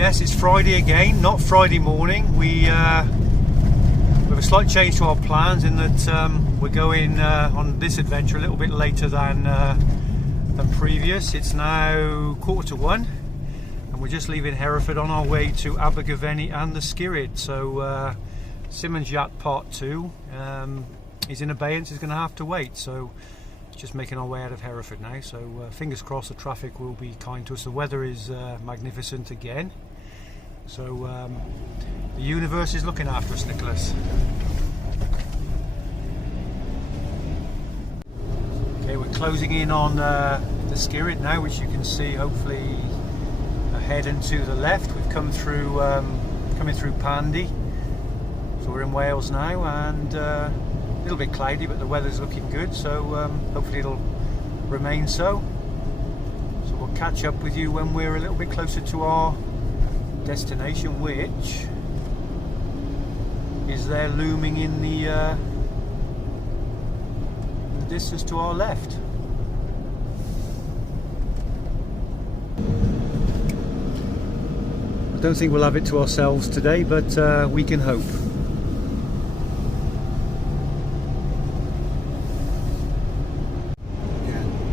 Yes, it's Friday again, not Friday morning. We have a slight change to our plans in that we're going on this adventure a little bit later than previous. It's now 1:45 and we're just leaving Hereford on our way to Abergavenny and the Skirrid. So Simmons Yacht Part 2 is in abeyance, is going to have to wait. So just making our way out of Hereford now, so fingers crossed the traffic will be kind to us. The weather is magnificent again, so the universe is looking after us, Nicholas. Okay, we're closing in on the Skirrid now, which you can see hopefully ahead and to the left. We've come through coming through Pandy, so we're in Wales now, and a little bit cloudy, but the weather's looking good, so hopefully it'll remain so. So we'll catch up with you when we're a little bit closer to our destination, which is there looming in the distance to our left. I don't think we'll have it to ourselves today, but we can hope.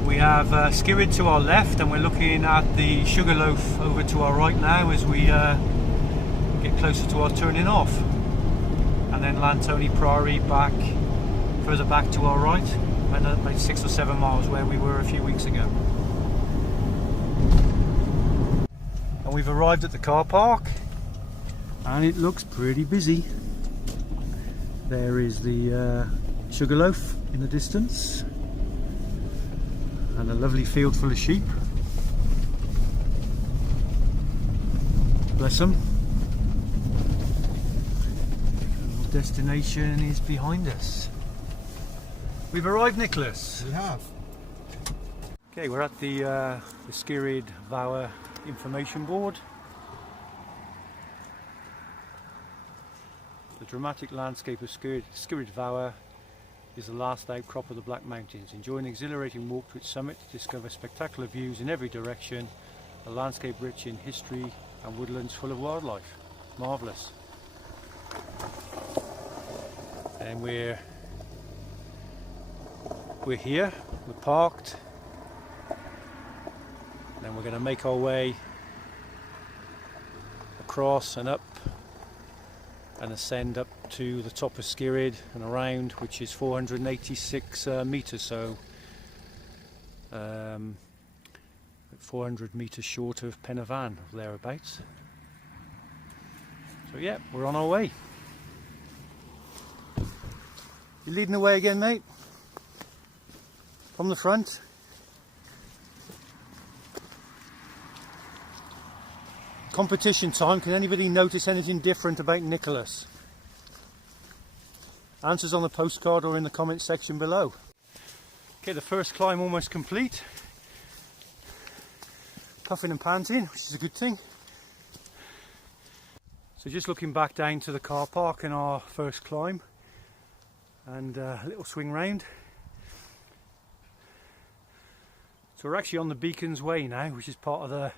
We have Skirrid to our left, and we're looking at the Sugarloaf over to our right now as we get closer to our turning off, and then Lantony Priory back further back to our right, about 6 or 7 miles where we were a few weeks ago. And we've arrived at the car park and it looks pretty busy. There is the Sugarloaf in the distance, and a lovely field full of sheep. Bless them. Our destination is behind us. We've arrived, Nicholas. We have. Okay, we're at the Ysgyryd Fawr information board. The dramatic landscape of Ysgyryd Fawr is the last outcrop of the Black Mountains. Enjoy an exhilarating walk to its summit to discover spectacular views in every direction, a landscape rich in history and woodlands full of wildlife. Marvellous. And we're here, we're parked, and we're going to make our way across and up and ascend up to the top of Skirrid and around, which is 486 metres, so 400 metres short of Penavan, or thereabouts. So yeah, we're on our way. You leading the way again, mate? From the front. Competition time. Can anybody notice anything different about Nicholas? Answers on the postcard or in the comment section below. Okay, the first climb almost complete. Puffing and panting, which is a good thing. So just looking back down to the car park in our first climb, and a little swing round. So we're actually on the Beacons Way now, which is part of the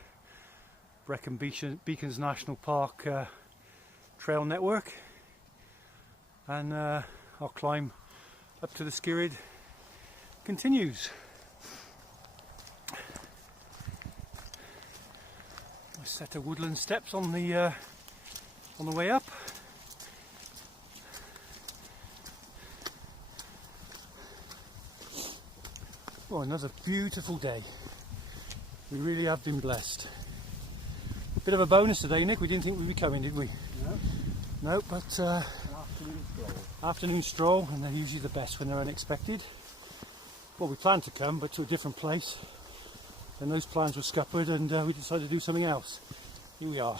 Brecon Beacons National Park trail network, and our climb up to the Skirrid continues. A set of woodland steps on the way up. Oh, another beautiful day. We really have been blessed. Bit of a bonus today, Nick. We didn't think we'd be coming, did we? No. No, but afternoon stroll, and they're usually the best when they're unexpected. Well, we planned to come, but to a different place. And those plans were scuppered, and we decided to do something else. Here we are.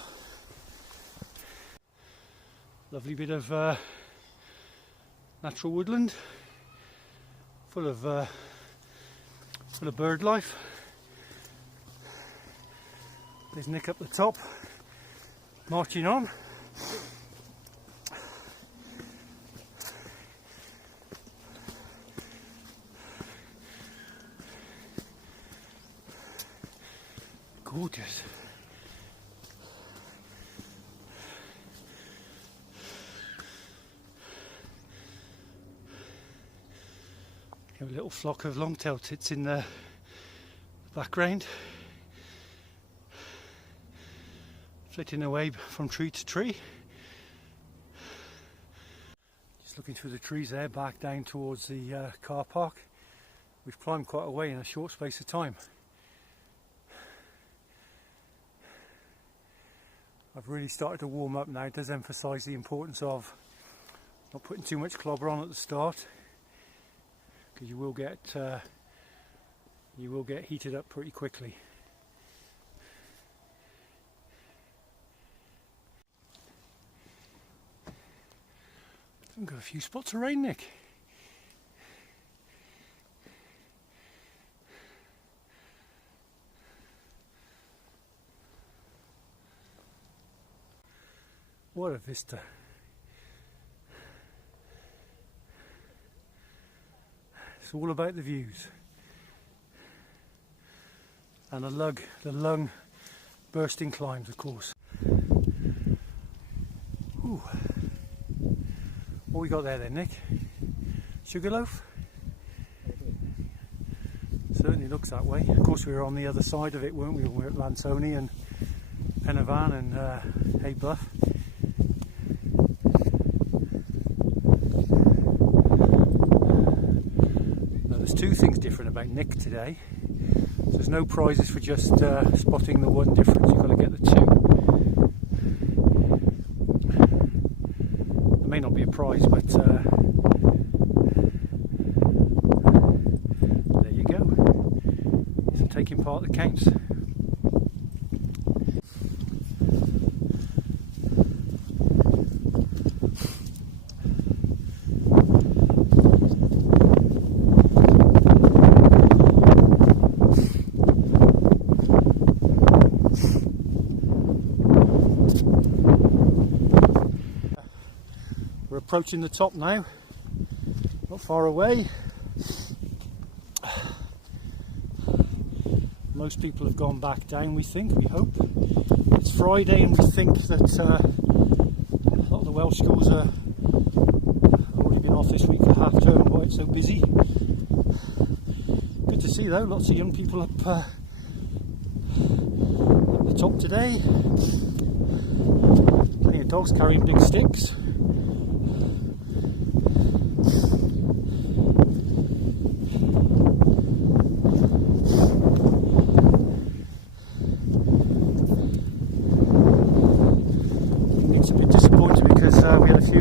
Lovely bit of natural woodland, full of bird life. There's Nick up the top, marching on. Gorgeous. A little flock of long-tailed tits in the background, flitting away from tree to tree. Just looking through the trees there, back down towards the car park. We've climbed quite a way in a short space of time. I've really started to warm up now. It does emphasise the importance of not putting too much clobber on at the start, because you will get heated up pretty quickly. I've got a few spots of rain, Nick. What a vista. It's all about the views. And the lung bursting climbs, of course. Ooh. What we got there then, Nick? Sugarloaf? Certainly looks that way. Of course we were on the other side of it, weren't we? We were at Lansony and Penavan and Haybluff. Two things different about Nick today. So there's no prizes for just spotting the one difference. You've got to get the two. There may not be a prize, but there you go. So taking part that counts. Approaching the top now, not far away. Most people have gone back down, we hope. It's Friday and we think that a lot of the Welsh schools are already been off this week for half term, why it's so busy. Good to see though, lots of young people up the top today. Plenty of dogs carrying big sticks.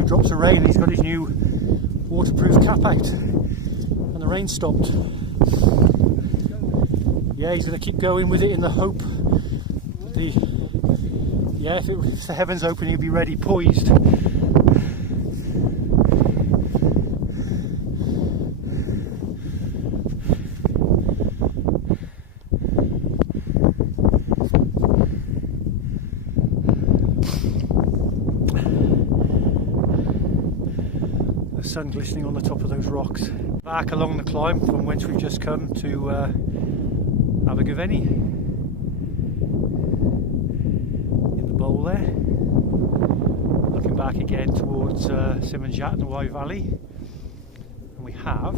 Drops of rain and he's got his new waterproof cap out and the rain stopped. Yeah, he's going to keep going with it in the hope that if the heavens open he'll be ready, poised. Sun glistening on the top of those rocks. Back along the climb from whence we've just come to Abergavenny. In the bowl there. Looking back again towards St Maughans and the Wye Valley. And we have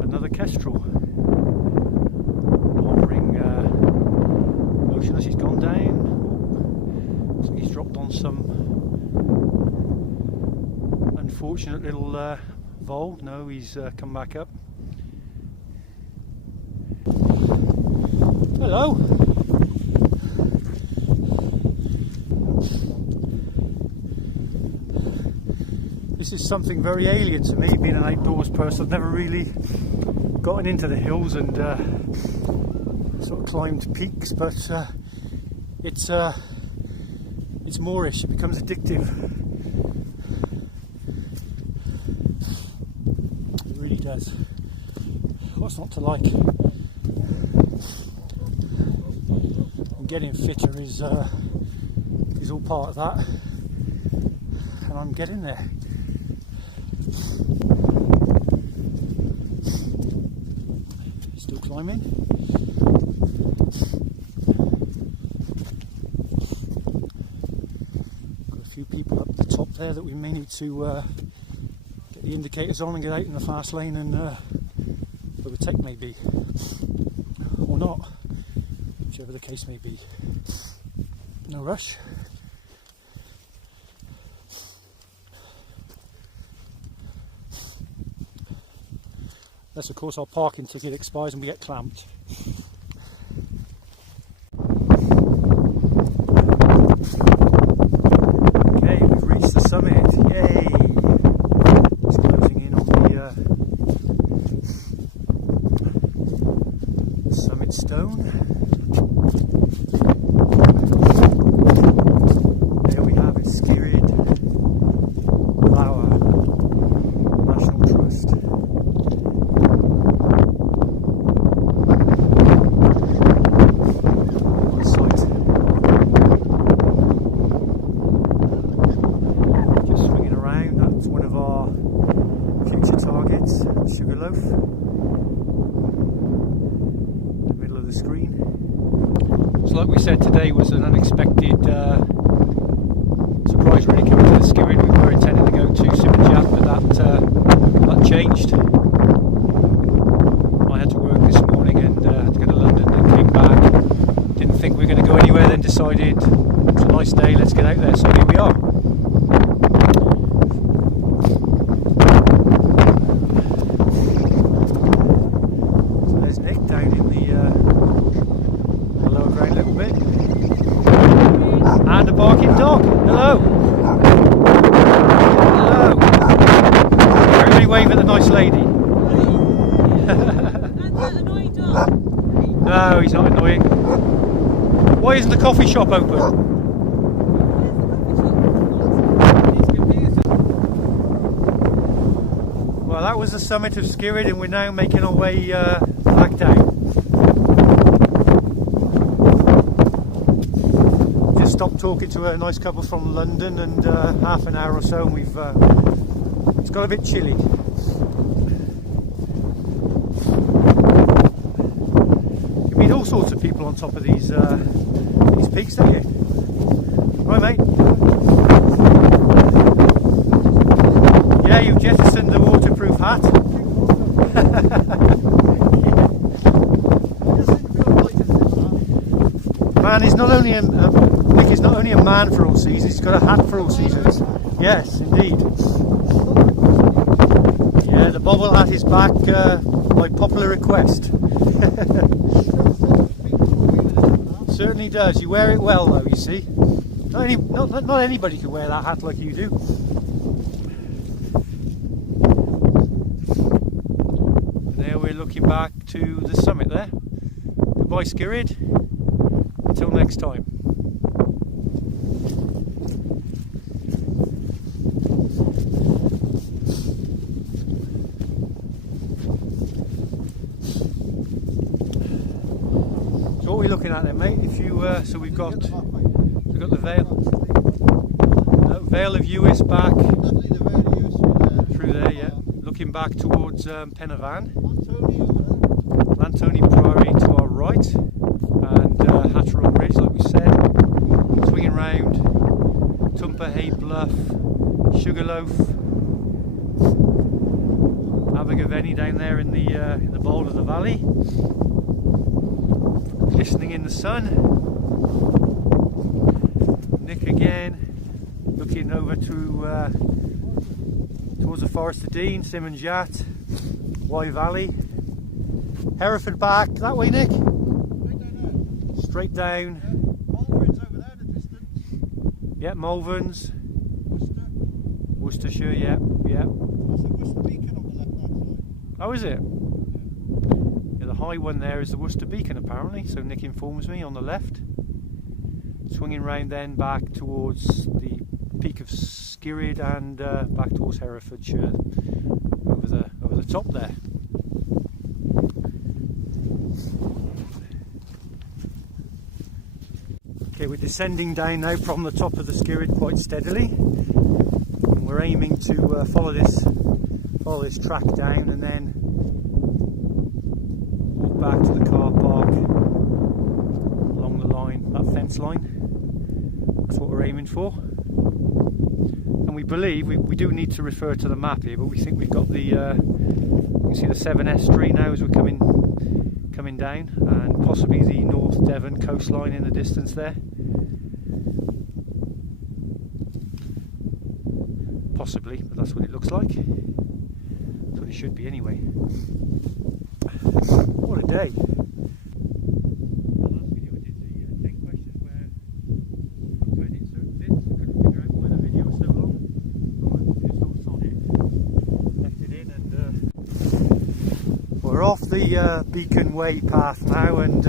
another kestrel. Hovering motionless, he's gone down. Looks like he's dropped on some unfortunate little vole. No, he's come back up. Hello. This is something very alien to me, being an outdoors person. I've never really gotten into the hills and sort of climbed peaks, but it's moorish. It becomes addictive. Does. What's not to like? And getting fitter is all part of that, and I'm getting there. Still climbing. Got a few people up the top there that we may need to get the indicators on and get out in the fast lane and overtake maybe, or not, whichever the case may be. No rush. Unless of course our parking ticket expires and we get clamped. Okay, we've reached the summit, yay! It's closing in on the summit stone. There we have it, Skirrid Fawr National Trust. Like we said, today was an unexpected surprise really coming to the Skirrid. We were intending to go to St Maughans, but that changed. I had to work this morning and had to go to London and came back. Didn't think we were going to go anywhere, then decided it's a nice day, let's get out there, so here we are. So there's Nick down in the lower ground a little bit. And a barking dog. Hello. Hello. Everybody wave at the nice lady. No, he's not annoying. Why isn't the coffee shop open? Well, that was the summit of Skirrid and we're now making our way back down. Stopped talking to a nice couple from London and half an hour or so and we've it's got a bit chilly. You meet all sorts of people on top of these peaks, don't you? Right, mate? Yeah, you've jettisoned the waterproof hat. Man is not only Nick is not only a man for all seasons, he's got a hat for all seasons. Yes, indeed. Yeah, the bobble hat is back by popular request. Certainly does. You wear it well though, you see. Not anybody can wear that hat like you do. And there we're looking back to the summit there. Goodbye, Skirrid. Until next time. So what are we looking at then, mate? If you so we've got the Vale. Vale of Ewis back through there, yeah. Looking back towards Penavan. Lantony Priory to our right. And Hatterall Ridge, like we said, swinging round, Tumper Hay Bluff, Sugarloaf, Abergavenny down there in the bowl of the valley, glistening in the sun. Nick again, looking over towards the Forest of Dean, St Maughans, Wye Valley, Hereford back that way, Nick. Straight down. Malvern's over there in the distance. Yeah, Malvern's. Worcestershire, yeah. That's a Worcester Beacon on the left-hand side. Oh, is it? Yeah, the high one there is the Worcester Beacon apparently, so Nick informs me on the left. Swinging round then back towards the peak of Skirrid and back towards Herefordshire over the top there. Okay, we're descending down now from the top of the Skirrid quite steadily, and we're aiming to follow this track down and then walk back to the car park along the line, that fence line. That's what we're aiming for. And we believe we do need to refer to the map here, but we think we've got the you can see the Severn Estuary now as we're coming down, and possibly the North Devon coastline in the distance there. Possibly, but that's what it looks like. That's what it should be anyway. What a day! We're off the Beacon Way path now, and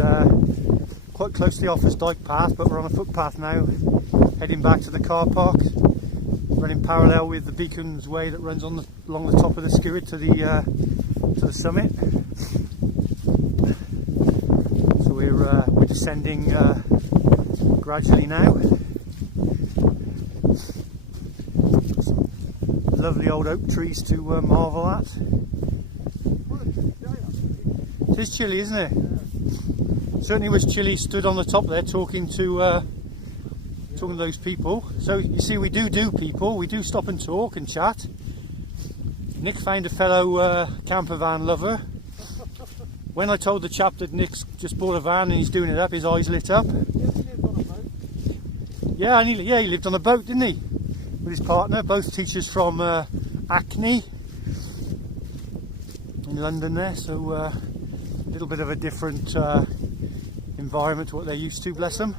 quite close to the Office Dyke path, but we're on a footpath now, heading back to the car park, running parallel with the Beacons Way that runs along the top of the Skirrid to the summit. So we're descending gradually now. Some lovely old oak trees to marvel at. It is chilly, isn't it? Yeah. Certainly was chilly. Stood on the top there talking to those people. So you see, we do people. We do stop and talk and chat. Nick found a fellow camper van lover. When I told the chap that Nick's just bought a van and he's doing it up, his eyes lit up. Yeah, he lived on a boat, didn't he? With his partner, both teachers from Hackney in London there. So a little bit of a different environment to what they're used to, bless them.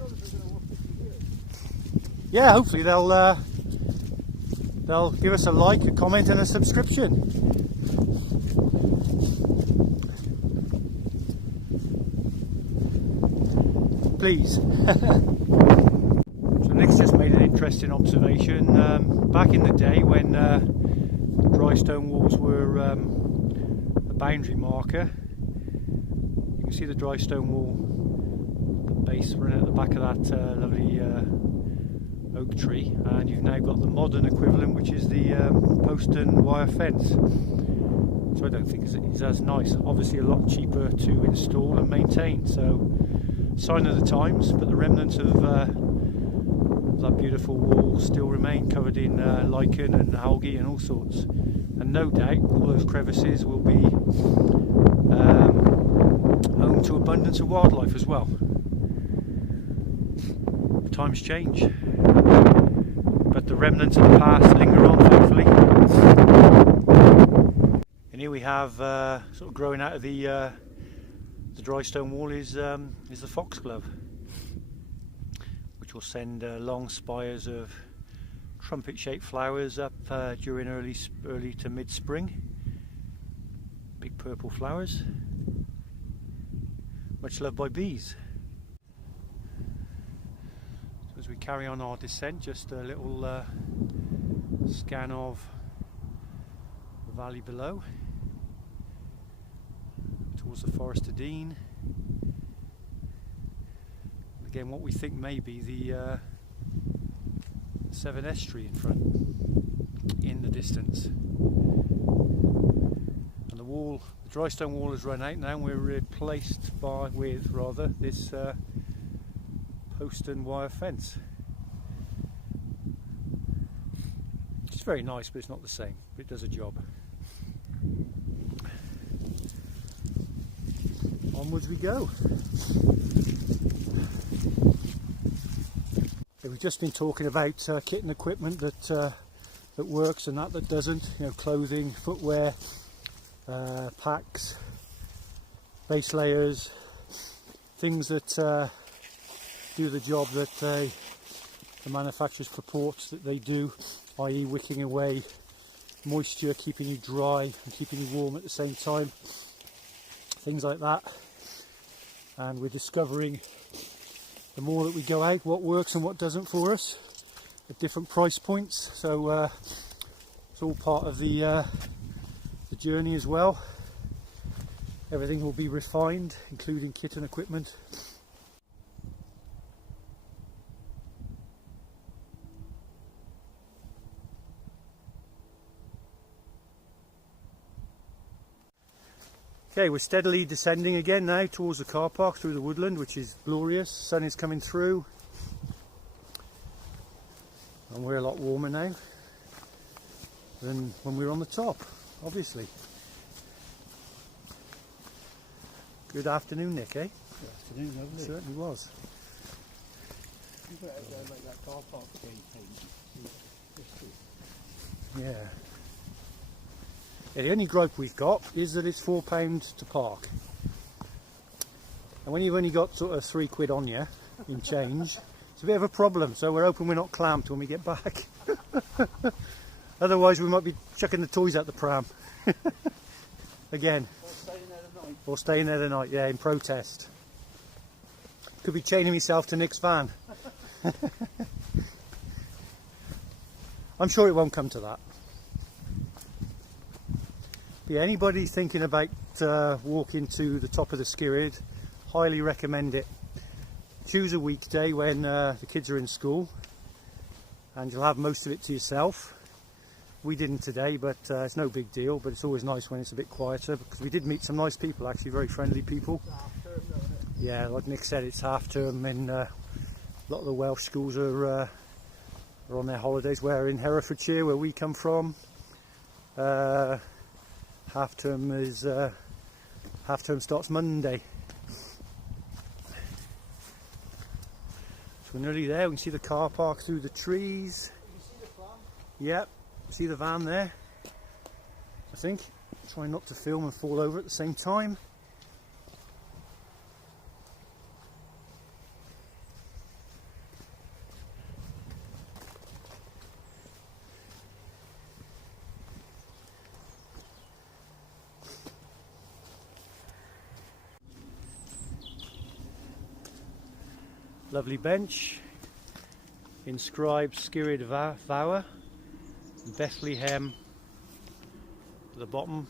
Yeah, hopefully they'll give us a like, a comment and a subscription. Please. So Nick's just made an interesting observation. Back in the day when dry stone walls were a boundary marker, you can see the dry stone wall, the base running at the back of that lovely oak tree, and you've now got the modern equivalent, which is the post and wire fence. So I don't think it's as nice. Obviously a lot cheaper to install and maintain, so sign of the times, but the remnants of that beautiful wall still remain, covered in lichen and algae and all sorts, and no doubt all those crevices will be home to abundance of wildlife as well. Times change, but the remnants of the past linger on, thankfully. And here we have sort of growing out of the dry stone wall is the foxglove, which will send long spires of trumpet-shaped flowers up during early to mid-spring. Big purple flowers, much loved by bees. So as we carry on our descent, just a little scan of the valley below towards the Forest of Dean. Again, what we think may be the Severn Estuary in front, in the distance. And the wall, the dry stone wall, has run out now, and we're replaced with this post and wire fence. It's very nice, but it's not the same. But it does a job. Onwards we go. So we've just been talking about kit and equipment that works and that doesn't. You know, clothing, footwear, packs, base layers, things that do the job that the manufacturers purport that they do, i.e. wicking away moisture, keeping you dry and keeping you warm at the same time. Things like that. And we're discovering, the more that we go out, what works and what doesn't for us at different price points. So it's all part of the journey as well. Everything will be refined, including kit and equipment. Okay, we're steadily descending again now towards the car park through the woodland, which is glorious. Sun is coming through and we're a lot warmer now. than when we were on the top, obviously. Good afternoon, Nick, eh? Good afternoon, lovely. It certainly was. You better go make that car park paint. Yeah. Yeah. The only gripe we've got is that it's £4 to park. And when you've only got sort of £3 on you in change, it's a bit of a problem. So we're hoping we're not clamped when we get back. Otherwise we might be chucking the toys out the pram. Again. Or staying there the night. Or staying there the night, yeah, in protest. Could be chaining myself to Nick's van. I'm sure it won't come to that. But yeah, anybody thinking about walking to the top of the Skirrid, highly recommend it. Choose a weekday when the kids are in school and you'll have most of it to yourself. We didn't today, but it's no big deal, but it's always nice when it's a bit quieter, because we did meet some nice people, actually, very friendly people. It's half term, though, isn't it? Yeah, like Nick said, it's half term, and a lot of the Welsh schools are on their holidays. Where in Herefordshire, where we come from, half term starts Monday. So we're nearly there. We can see the car park through the trees. You see the plan? Yep, see the van there, I think. Try not to film and fall over at the same time. Lovely bench, inscribed Ysgyryd Fawr, Bethlehem at the bottom.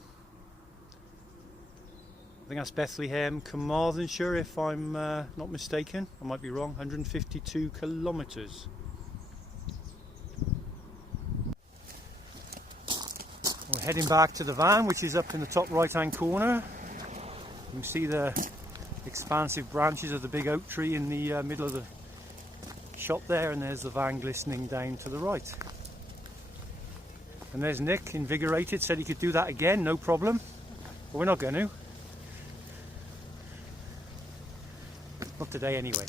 I think that's Bethlehem, Monmouthshire, if I'm not mistaken. I might be wrong. 152 kilometres. We're heading back to the van, which is up in the top right hand corner. You can see the expansive branches of the big oak tree in the middle of the shot there, and there's the van glistening down to the right. And there's Nick, invigorated, said he could do that again, no problem. But we're not going to. Not today anyway.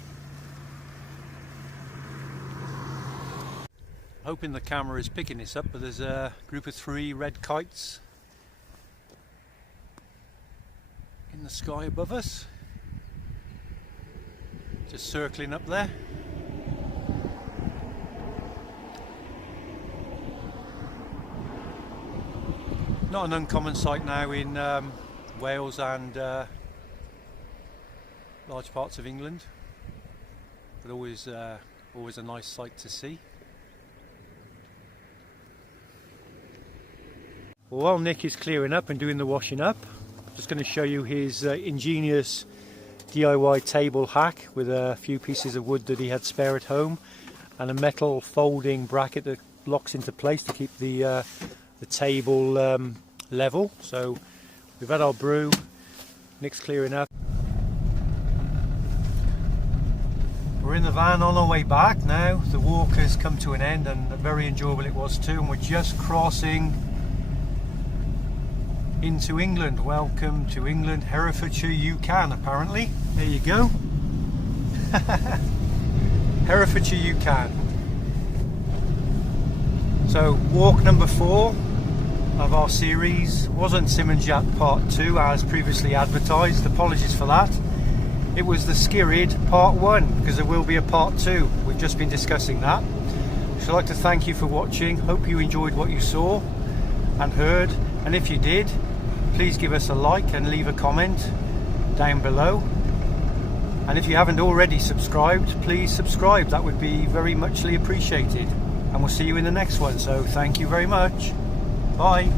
Hoping the camera is picking this up, but there's a group of 3 red kites in the sky above us. Just circling up there. Not an uncommon sight now in Wales and large parts of England, but always a nice sight to see. Well, while Nick is clearing up and doing the washing up, I'm just going to show you his ingenious DIY table hack with a few pieces of wood that he had spare at home and a metal folding bracket that locks into place to keep the table level. So we've had our brew, Nick's clearing up. We're in the van on our way back now. The walk has come to an end, and very enjoyable it was too, and we're just crossing into England. Welcome to England, Herefordshire you can, apparently. There you go. Herefordshire you can. So walk number 4 of our series wasn't Simonjat Part 2 as previously advertised. Apologies for that. It was the Skirrid Part 1, because there will be a Part 2. We've just been discussing that. So I'd like to thank you for watching. Hope you enjoyed what you saw and heard, and if you did, please give us a like and leave a comment down below. And if you haven't already subscribed, please subscribe. That would be very muchly appreciated. And we'll see you in the next one. So thank you very much. Bye.